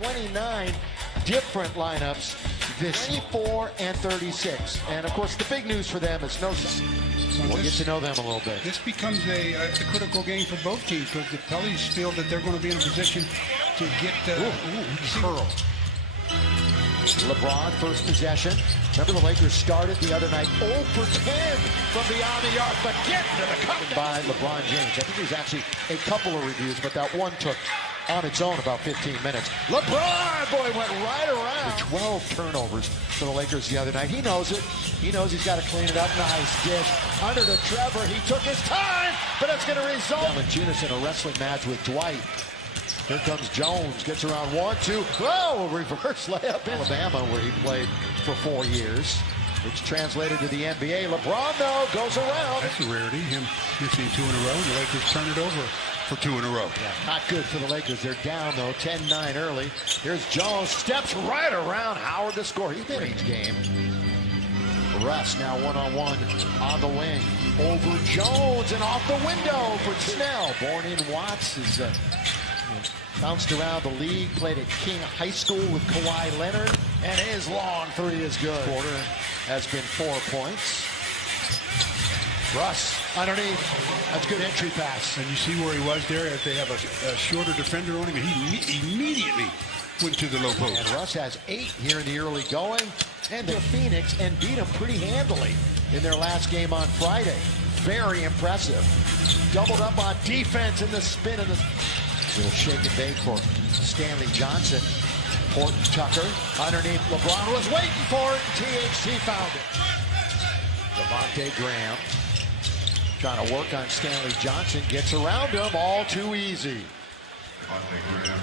29 different lineups this 24 and 36. And of course, the big news for them is we'll get to know them a little bit. This becomes a critical game for both teams because the Pellies feel that they're going to be in a position to get curl. LeBron, first possession. Remember the Lakers started the other night 0 for 10 from beyond the arc, but get to the cup by LeBron James. I think there's actually a couple of reviews, but that one took on its own about 15 minutes. LeBron, boy, went right around. 12 turnovers for the Lakers the other night. He knows it. He knows he's got to clean it up. Nice dish under to Trevor. He took his time, but it's going to result. Valanciunas in a wrestling match with Dwight. Here comes Jones, gets around 1-2. Whoa, reverse layup in Alabama, where he played for 4 years. It's translated to the NBA. LeBron, though, goes around. That's a rarity, him missing 2 in a row. The Lakers turn it over for 2 in a row. Yeah, not good for the Lakers. They're down, though, 10-9 early. Here's Jones, steps right around Howard to score. He's been each game. Russ now one-on-one on the wing. Over Jones and off the window for Snell. Born in Watts is bounced around the league, played at King High School with Kawhi Leonard, and his long three is good. Quarter has been 4 points. Russ underneath. That's good entry pass. And you see where he was there as they have a shorter defender on him, and he immediately went to the low post. And Russ has 8 here in the early going, and they're Phoenix and beat them pretty handily in their last game on Friday. Very impressive. Doubled up on defense in the spin and the little shake and bake for Stanley Johnson. Horton Tucker underneath. LeBron was waiting for it. THT found it. Devontae Graham trying to work on Stanley Johnson. Gets around him all too easy.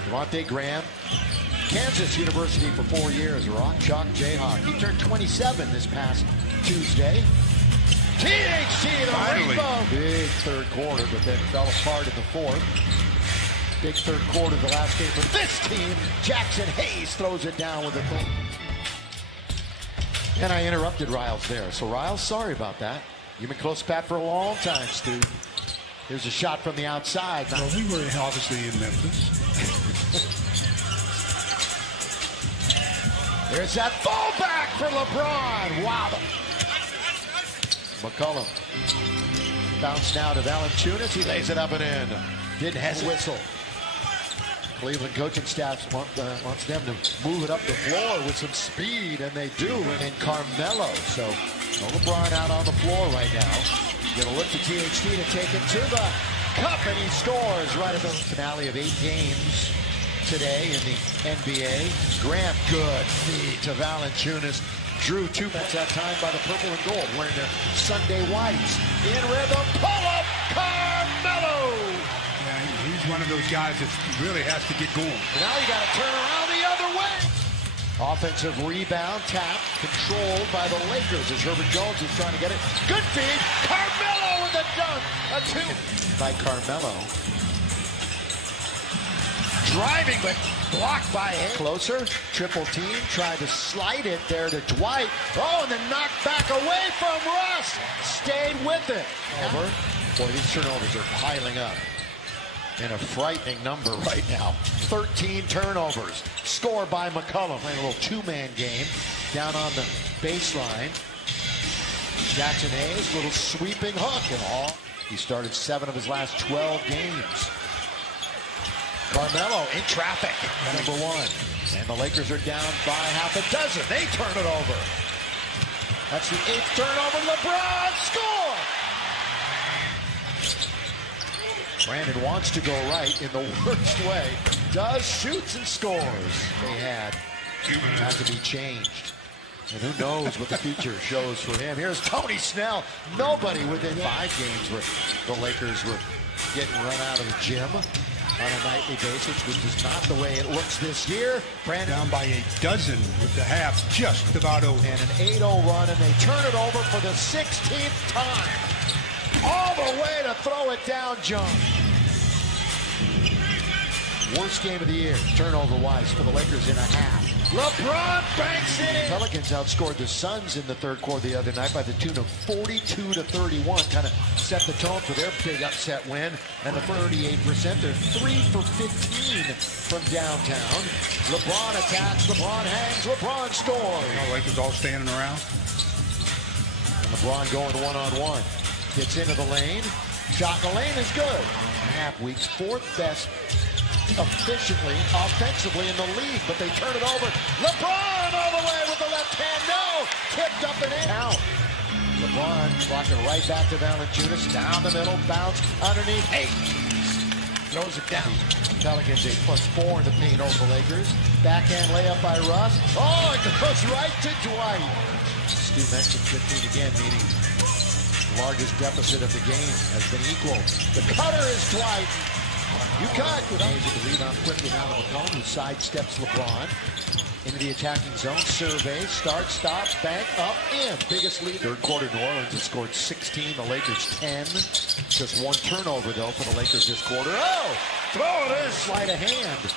Devontae Graham, Kansas University for 4 years. Rock Chalk Jayhawk. He turned 27 this past Tuesday. THT the rainbow. Big third quarter, but then fell apart in the fourth. Big third quarter the last game for this team. Jackson Hayes throws it down with a thumb. And I interrupted Riles there. So Riles, sorry about that. You've been close to Pat for a long time, Stu. Here's a shot from the outside. Well, we were obviously in Memphis. There's that fallback for LeBron. Wow. McCollum. Bounce now to Valanciunas. He lays it up and in. Didn't have a whistle. Cleveland coaching staff wants them to move it up the floor with some speed, and they do. And Carmelo. So no LeBron out on the floor right now. Gonna look to THT to take it to the cup, and he scores right at the finale of 8 games today in the NBA. Grant, good feed to Valanciunas. Drew 2 points that time by the purple and gold, wearing their Sunday whites. In rhythm, pull up, Carmelo! Yeah, he's one of those guys that really has to get going. Now you got to turn around the other way. Offensive rebound, tap, controlled by the Lakers as Herbert Jones is trying to get it. Good feed, Carmelo with the dunk. A 2 by Carmelo. Driving, but blocked by him. Closer, triple team, tried to slide it there to Dwight. Oh, and then knocked back away from Russ. Stayed with it. Over. Boy, these turnovers are piling up in a frightening number right now. 13 turnovers. Scored by McCollum. Playing a little 2-man game down on the baseline. Jackson Hayes, little sweeping hook and all. He started 7 of his last 12 games. Carmelo in traffic, number 1. And the Lakers are down by half a dozen. They turn it over. That's the 8th turnover. LeBron score! Brandon wants to go right in the worst way. Does, shoots, and scores. They had to be changed. And who knows what the future shows for him. Here's Tony Snell. Nobody within 5 games where the Lakers were getting run out of the gym on a nightly basis, which is not the way it looks this year. Brandon down by a dozen with the half just about over. And an 8-0 run, and they turn it over for the 16th time. All the way to throw it down, John. Worst game of the year, turnover-wise, for the Lakers in a half. LeBron banks it in. Pelicans outscored the Suns in the third quarter the other night by the tune of 42-31. Kind of set the tone for their big upset win. And the 38%, they're 3 for 15 from downtown. LeBron attacks, LeBron hangs, LeBron scores. Lakers all standing around. And LeBron going one-on-one. Gets into the lane. Shot in the lane is good. Half weeks, fourth best efficiently, offensively in the league, but they turn it over. LeBron all the way with the left hand. No! Tipped up and in. Out. LeBron blocking right back to Valanciunas. Down the middle, bounce underneath. Hayes throws it down. Pelicans a +4 in the paint over the Lakers. Backhand layup by Russ. Oh, it goes right to Dwight. Stu mentioned 15 again, meaning the largest deficit of the game has been equal. The cutter is Dwight. You cut. Hayes with the rebound quickly down to McCollum, who sidesteps LeBron into the attacking zone. Survey, start, stop, bank, up, in. Biggest lead. Third quarter, New Orleans has scored 16. The Lakers 10. Just one turnover, though, for the Lakers this quarter. Oh! Throw it in. Sleight of hand.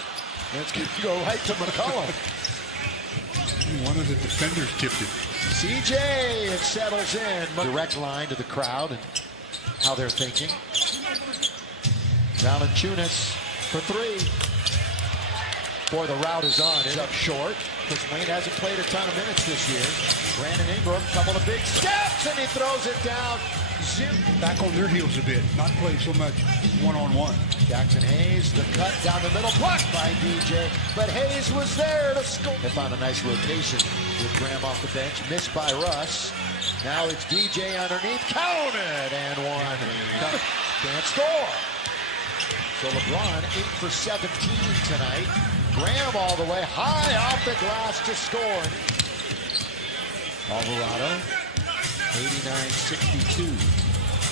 Let's go right to McCollum. One of the defenders tipped it. CJ, it settles in. Direct line to the crowd and how they're thinking. Valanciunas for three. Boy, the route is on. It's up short. Chris Wayne hasn't played a ton of minutes this year. Brandon Ingram, couple of big steps, and he throws it down. Back on their heels a bit. Not play so much one-on-one. Jackson Hayes, the cut down the middle, blocked by DJ. But Hayes was there to score. They found a nice rotation with Graham off the bench. Missed by Russ. Now it's DJ underneath. Counted and one. Can't score. So LeBron 8 for 17 tonight. Graham all the way high off the glass to score. Alvarado, 89-62.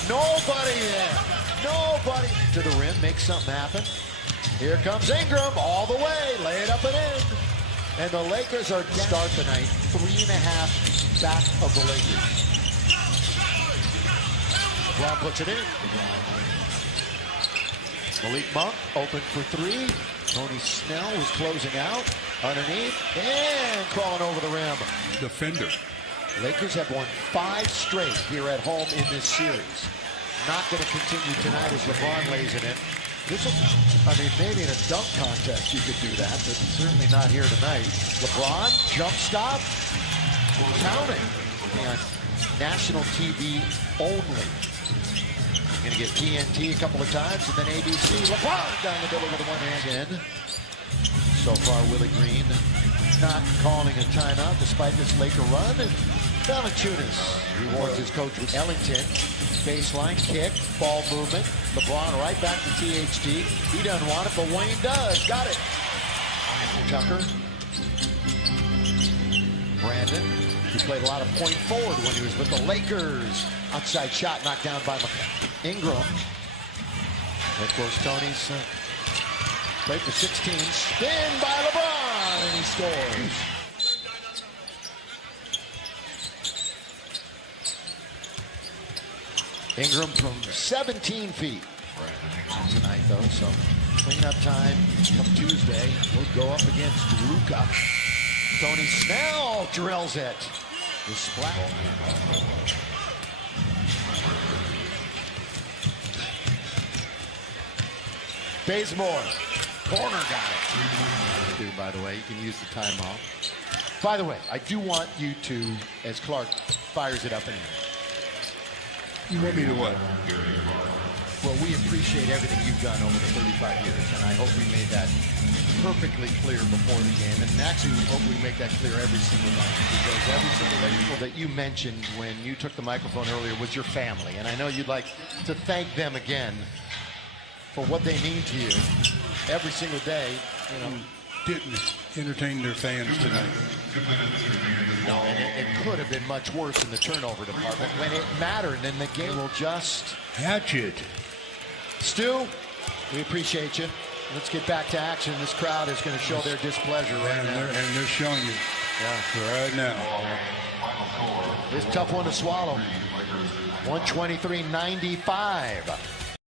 Nobody there. Nobody to the rim. Make something happen. Here comes Ingram all the way. Lay it up and in. And the Lakers are start the night 3.5 back of the Lakers. LeBron puts it in. Malik Monk open for three. Tony Snell was closing out. Underneath and crawling over the rim. Defender. Lakers have won 5 straight here at home in this series. Not going to continue tonight as LeBron lays it in. Maybe in a dunk contest you could do that, but certainly not here tonight. LeBron, jump stop, counting. On national TV only. Going to get TNT a couple of times, and then ABC. LeBron down the middle with a one-hand in. So far, Willie Green not calling a timeout despite this Laker run. And Valanciunas rewards his coach with Ellington. Baseline kick, ball movement. LeBron right back to THT. He doesn't want it, but Wayne does. Got it. Tucker. Brandon, who played a lot of point forward when he was with the Lakers. Outside shot knocked down by Ingram. Of course, Tony's played for 16. Spin by LeBron, and he scores. Ingram from 17 feet tonight, though, so cleanup time come Tuesday. We'll go up against Luka. Tony Snell drills it. The splash. Bazemore, corner got it. By the way, you can use the timeout. By the way, I do want you to, as Clark fires it up in here. You want me to what? Well, we appreciate everything you've done over the 35 years, and I hope we made that perfectly clear before the game. And actually, we hope we make that clear every single night, because every single people that you mentioned when you took the microphone earlier was your family. And I know you'd like to thank them again for what they mean to you every single day. You know, didn't entertain their fans tonight. No, and it could have been much worse in the turnover department when it mattered, and the game will just hatchet. Stu, we appreciate you. Let's get back to action. This crowd is going to show their displeasure right now. And they're showing you right now. It's a tough one to swallow. 123-95.